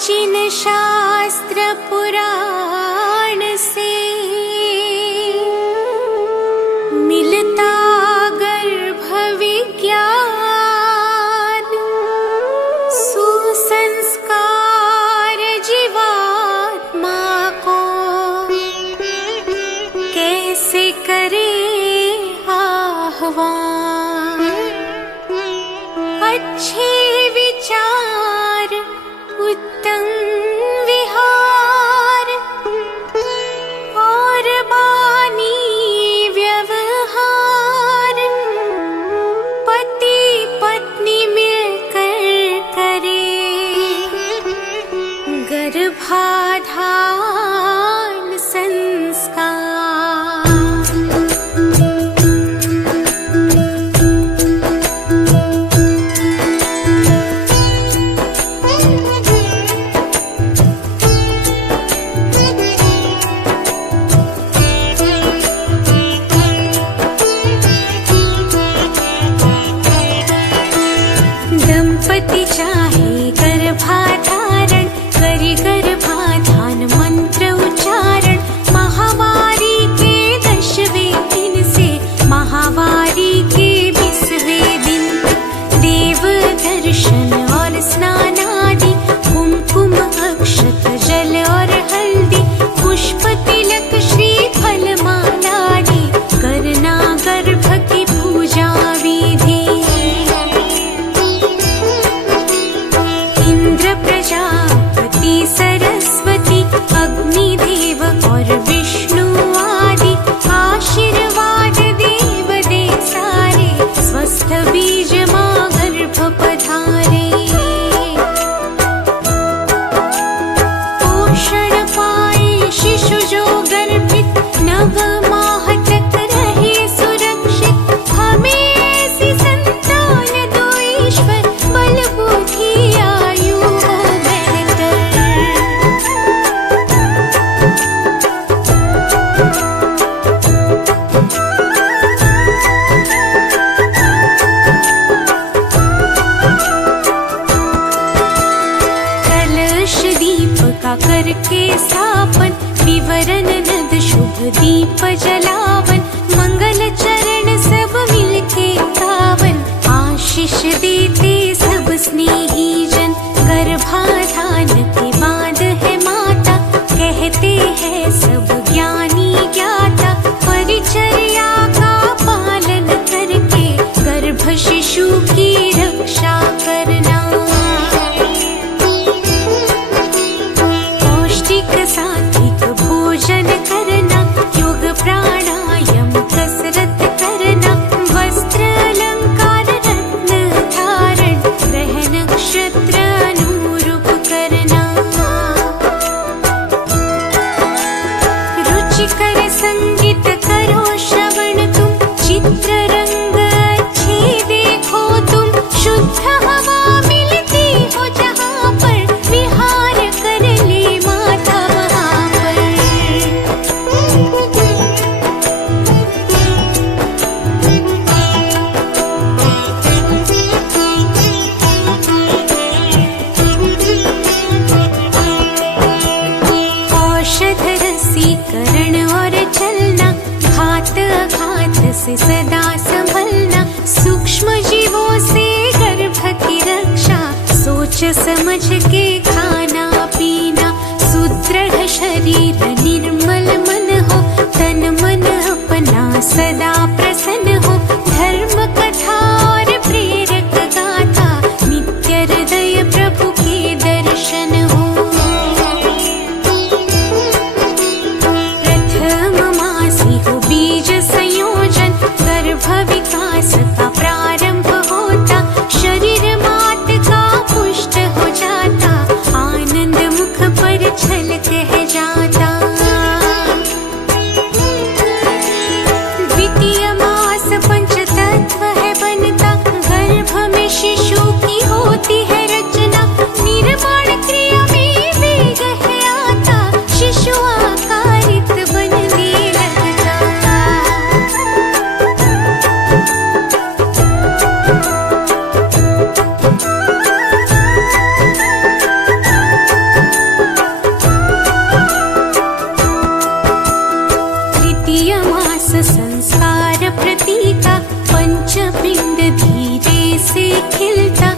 प्राचीन शास्त्र पुराण से मिलता गर्भ विज्ञान, सुसंस्कार जीवात्मा को कैसे करे आह्वान। अच्छे विचार उत्तम विहार और बानी व्यवहार, पति पत्नी मिलकर करे गर्भाधान संस्कार। दंपति चाहे गर्भाधारण, करी गर्भाधान मंत्र उच्चारण। महावारी के 10वें दिन से महावारी के 20वें दिन तक देव दर्शन और स्नान आदि, कुमकुम अक्षत जल और हल्दी, पुष्प तिलक श्रीफल मालादि, करना गर्भ की पूजा विधि। इंद्र प्रजापति सरस्वती अग्निदेव और विष्णु आदि आशीर्वाद देव दे सारे, स्वस्थ बीज माँ गर्भ पधारे। पोषण पाए शिशु जो गर्भित, 9 माह तक रहे सुरक्षित। हमें ऐसी संतान दो ईश्वर, बल बुद्धि आयु हो बेहतर। कलश दीप का करके स्थापन, विवरण नद शुभ दीप जलावन। मंगल चरण सब मिलके गावन, आशीष देते सब स्नेही जन। गर्भाधान के बाद है माता, कहते हैं सब ज्ञानी ज्ञाता। परिचर्या का पालन करके गर्भ शिशु की रक्षा करना। पौष्टिक सात्विक भोजन करना, योग प्राणायाम कसरत करना। वस्त्र अलंकार रत्न धारण, ग्रह नक्षत्र अनुरूप करना। रुचिकर संगीत करो श्रवण तुम, चित्र रंग अच्छे देखो तुम। शुद्ध हवा मिलती हो जहाँ पर, विहार कर ले माता वहाँ पर। औषध रसीकरण और चलना, घात अघात से सदा संभलना। सूक्ष्म जीवों से गर्भ की रक्षा, सोच समझ के खाना पीना। सुदृढ़ शरीर निर्मल मन हो, तन मन अपना सदा प्रसन्न हो। धर्म कथा और प्रेरक गाथा, नित्य हृदय प्रभु के दर्शन हो। प्रथम मासी हो बीज संयोजन, गर्भ विकास का प्रारंभ होता। शरीर मात का पुष्ट हो जाता, आनंद मुख पर छलक है जाता। द्वितीय से खिलता